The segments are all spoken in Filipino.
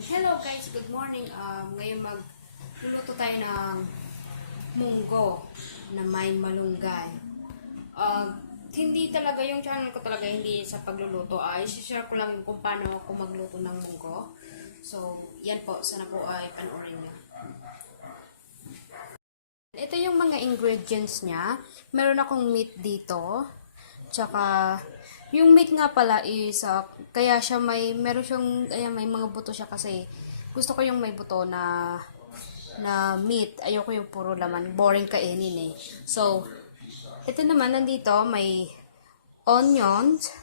Hello guys, good morning. Ngayon magluluto tayo ng munggo na may malunggay. Hindi talaga yung channel ko talaga hindi sa pagluluto. I-share ko lang kung paano ako magluto ng munggo. So, yan po. Sana po ay panoorin nyo. Ito yung mga ingredients niya. Meron akong meat dito. Tsaka, yung meat nga pala is, kaya siya meron siyang, may mga buto siya kasi gusto ko yung may buto na meat. Ayoko yung puro laman. Boring kainin eh. So, ito naman, nandito, may onions,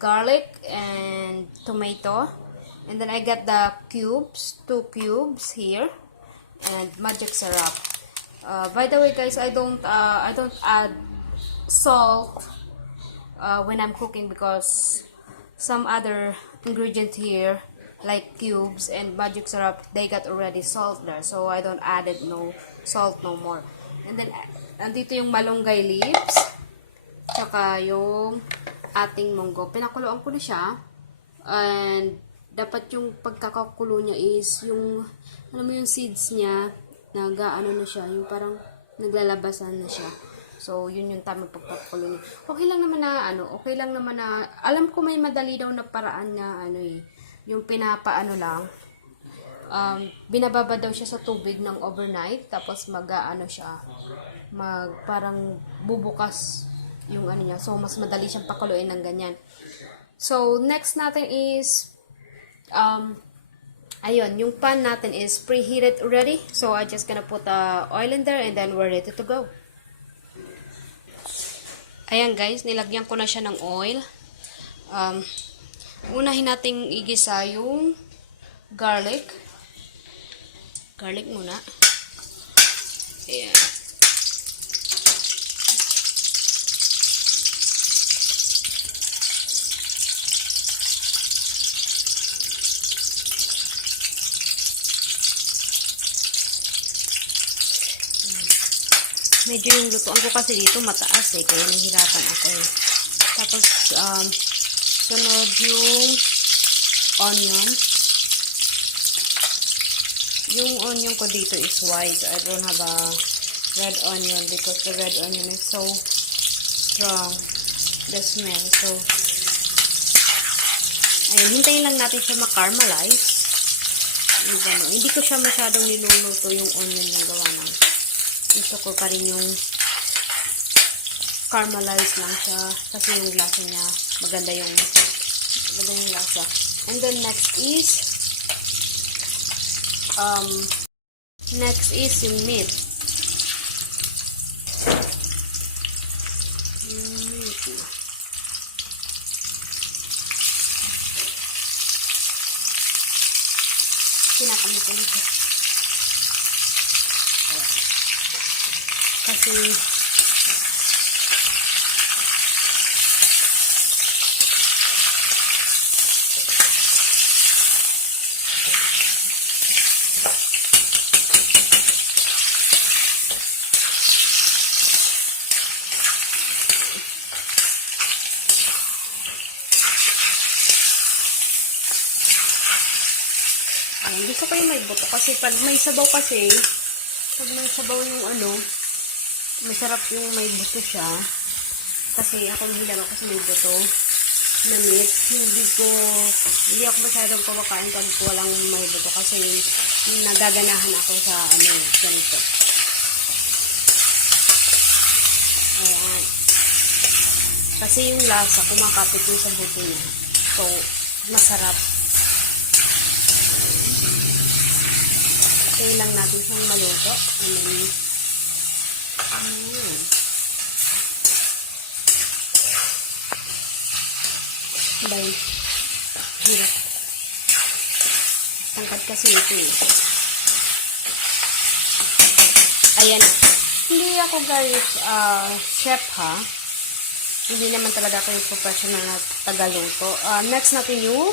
garlic, and tomato. And then I got the cubes, 2 cubes here, and magic syrup. By the way, guys, I don't add salt when I'm cooking because some other ingredients here, like cubes and magic syrup, they got already salt there, so I don't add it no salt no more. And then nandito yung malunggay leaves, tsaka yung ating munggo. Pinakuluan ko na siya, and dapat yung pagkakakulo niya is yung, alam mo yung seeds niya, nag-ano na siya, yung parang naglalabasan na siya. So, yun yung tamang pagpapakulo niya. Okay lang naman na, alam ko may madali daw na paraan na, yung pinapaano lang, binababa daw siya sa tubig ng overnight, tapos parang bubukas yung ano niya. So, mas madali siyang pakuluin ng ganyan. So, next natin is, ayun, yung pan natin is preheated already. So, I'm just gonna put the oil in there and then we're ready to go. Ayan guys, nilagyan ko na siya ng oil. Unahin nating igisa yung garlic. Garlic muna. Ayan. Medyo yung lutuan ko kasi dito mataas eh, kaya nahihirapan ako eh. Tapos, sunod yung onion. Yung onion ko dito is white. I don't have a red onion because the red onion is so strong, the smell. So, ayun, hintayin lang natin siya ma-caramelize. Hindi ko siya masyadong niluluto yung onion na gawa ng. Gusto ko pa rin yung caramelize lang siya kasi yung lasa niya maganda yung lasa. And then next is yung meat. Kinakamit ko na siya. Kasi gusto ko yung may buto kasi pag may sabaw yung masarap yung may buto siya. Kasi ako mahilig ako sa may buto na meat. Hindi ako masyadong kumakain pag walang may buto kasi nagaganahan ako sa ganito. Ayan. Kasi yung lasa, kumakapit yung sa buto niya. So, masarap. Kaya lang natin siyang maluto. Dahil hirap. Tangkad kasi ito eh. Ayan. Hindi ako guys chef ha. Hindi naman talaga ako yung professional na tagaluto. Next natin yung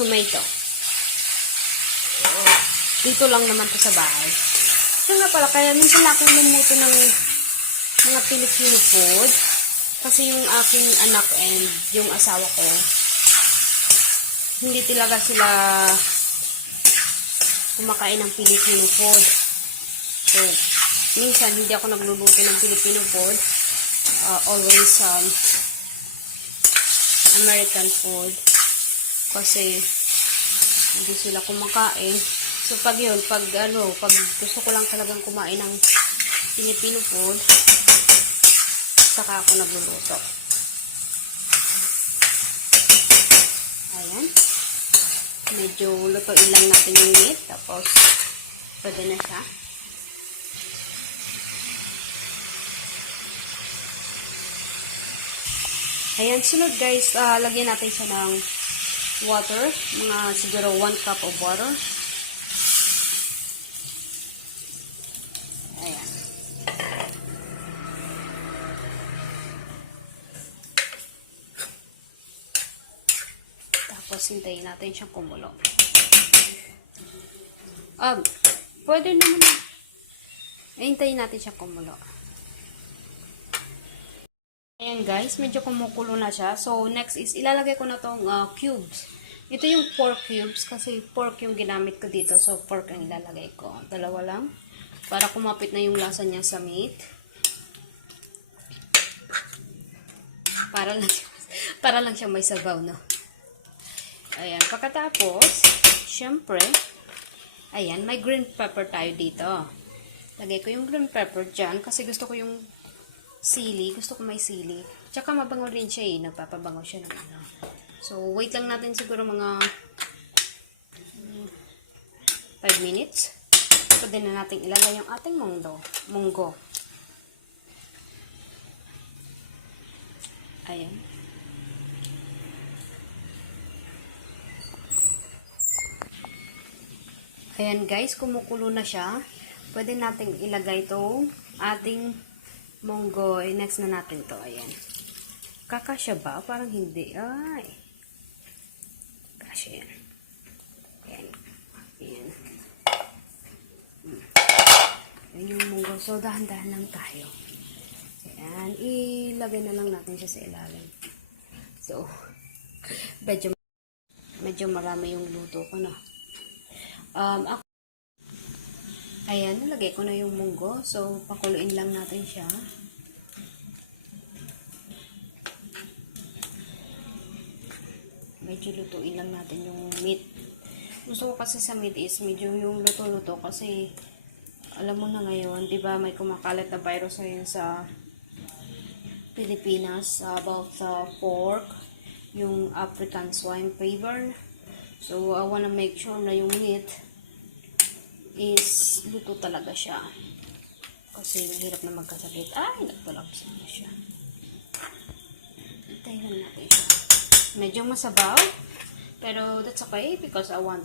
tomato. Dito lang naman to sa bahay. So nga pala, kaya minsan ako lumuto ng mga Filipino food. Kasi yung aking anak and yung asawa ko, hindi talaga sila kumakain ng Filipino food. So, minsan hindi ako nagluluto ng Filipino food. Always American food. Kasi hindi sila kumakain. So, pag gusto ko lang talagang kumain ng Filipino food, saka ako nagluluto. Ayan. Medyo lutuin lang natin yung meat. Tapos, pwede na siya. Ayan, sunod guys, lagyan natin siya ng water. Mga siguro 1 cup of water. Ayan. Tapos, hintayin natin siyang kumulo. Pwede naman na. Hintayin natin siyang kumulo. Ayan guys, medyo kumukulo na siya. So, next is, ilalagay ko na tong cubes. Ito yung pork cubes kasi pork yung ginamit ko dito. So, pork ang ilalagay ko. Dalawa lang. Para kumapit na yung lasa niya sa meat. Para lang siya may sabaw, no? Ayan, pagkatapos, syempre, ayan, may green pepper tayo dito. Lagay ko yung green pepper dyan kasi gusto ko yung sili. Gusto ko may sili. Tsaka mabango rin siya eh. Nagpapabango siya ng ano. So, wait lang natin siguro mga 5 minutes. Pwede na natin ilagay yung ating munggo. Ayan. Ayan guys, kumukulo na siya. Pwede natin ilagay itong ating munggo. Next na natin to. Ayan. Kakasya ba? Parang hindi. Ay. Kasya yan. Ayan. Ayan. Ayan yung munggo. So, dahan-dahan lang tayo. Ayan. Ilagay na lang natin siya sa ilalim. So, medyo marami yung luto ko na. Ayan, nalagay ko na yung munggo. So, pakuluin lang natin siya. Medyo lutuin lang natin yung meat. Gusto ko kasi sa meat is medyo yung luto-luto kasi alam mo na ngayon, di ba may kumakalat na virus ngayon sa Pilipinas about sa pork, yung African swine fever. So, I wanna make sure na yung meat is luto talaga siya. Kasi hirap na magkasakit. Ay, nagpalapsin na siya. Hintayin lang natin siya. Medyo masabaw. Pero that's okay because I want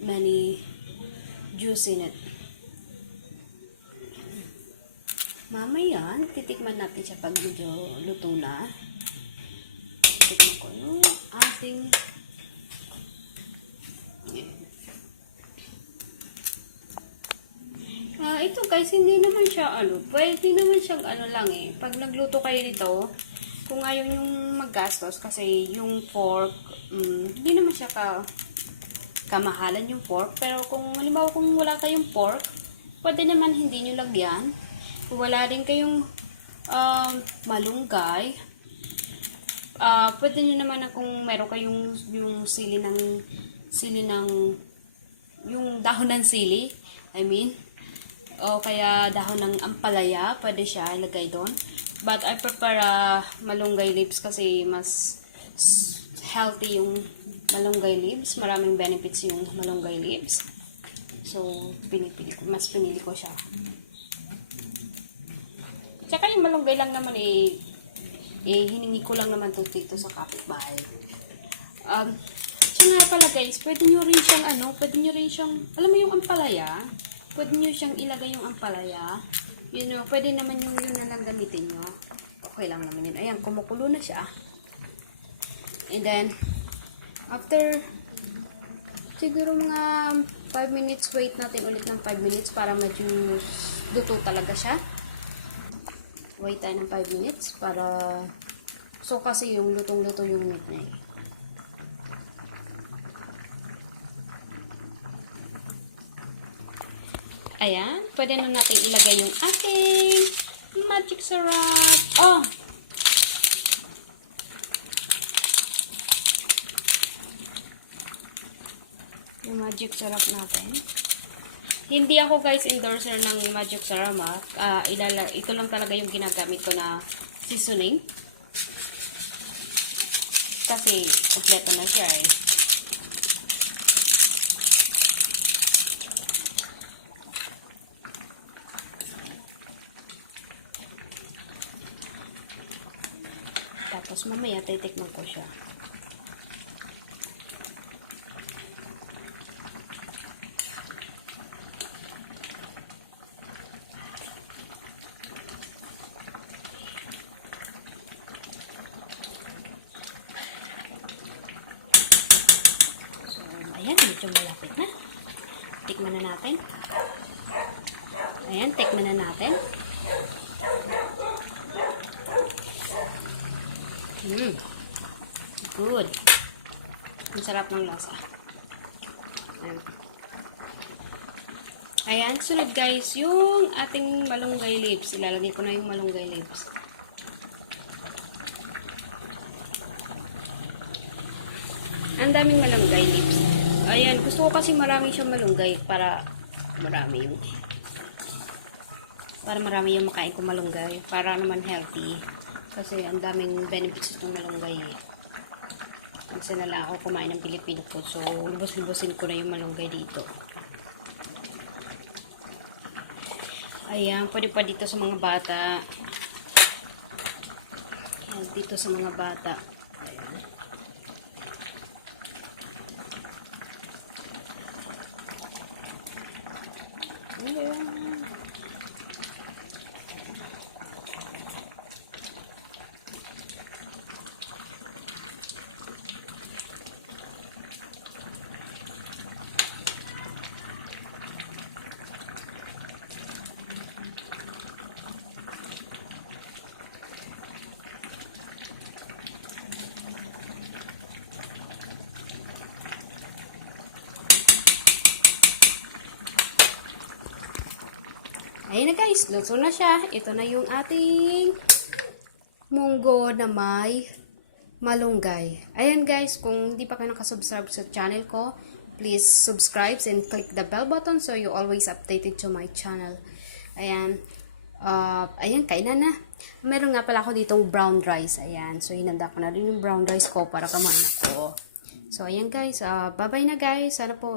many juice in it. Mamaya, titikman natin siya pag medyo luto na. Titikman ko yung ating ito guys, hindi naman siya pwede naman siyang lang eh. Pag nagluto kayo nito, kung ayaw yung maggastos kasi yung pork, hindi naman siya kamahalan yung pork. Pero kung halimbawa kung wala kayong pork, pwede naman hindi nyo lagyan. Kung wala din kayong malunggay, pwede nyo naman na kung meron kayong yung sili ng yung dahon ng sili, o kaya dahon ng ampalaya, pwede siya ilagay doon. But I prefer malunggay leaves kasi mas healthy yung malunggay leaves. Maraming benefits yung malunggay leaves. So, mas pinili ko siya. Tsaka yung malunggay lang naman hiningi ko lang naman dito sa kapitbahay. So nga pala guys, pwede nyo rin siyang, alam mo yung ampalaya, pwede nyo siyang ilagay yung ampalaya. Pwede naman yun na lang gamitin nyo. Okay lang naman yun. Ayan, kumukulo na siya. And then, after, siguro mga 5 minutes, wait natin ulit ng 5 minutes para medyo luto talaga siya. Wait tayo ng 5 minutes para, so kasi yung lutong-luto yung meat na eh. Ayan. Pwede na natin ilagay yung ating magic syrup. Oh! Yung magic syrup natin. Hindi ako guys endorser ng magic syrup. Ito lang talaga yung ginagamit ko na seasoning. Kasi kompleto na siya eh. Tapos mamaya titikman ko siya. Ayan, medyo malapit na. Tikman na natin. Ayan, tikman na natin. Good. Ang sarap ng lasa. Ayan. Ayan, sunod guys, yung ating malunggay leaves. Ilalagay ko na yung malunggay leaves. Ang daming malunggay leaves. Ayan, gusto ko kasi marami siyang malunggay para marami yung makain ko malunggay. Para naman healthy. Kasi ang daming benefits ng malunggay eh. Kasi na lang ako kumain ng Filipino food. So, lubos-lubosin ko na yung malunggay dito. Ayan, pwede pa dito sa mga bata. Ayan, dito sa mga bata. Ayan na guys, luto na siya. Ito na yung ating munggo na may malunggay. Ayan guys, kung hindi pa kayo nakasubscribe sa channel ko, please subscribe and click the bell button so you always updated to my channel. Ayan. Ayan, kainan na. Meron nga pala ako ditong brown rice. Ayan. So, hinanda ko na rin yung brown rice ko para kumain ako. So, ayan guys. Bye-bye na guys. Sana po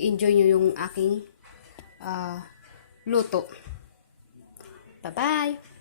enjoy nyo yung aking luto. Bye-bye!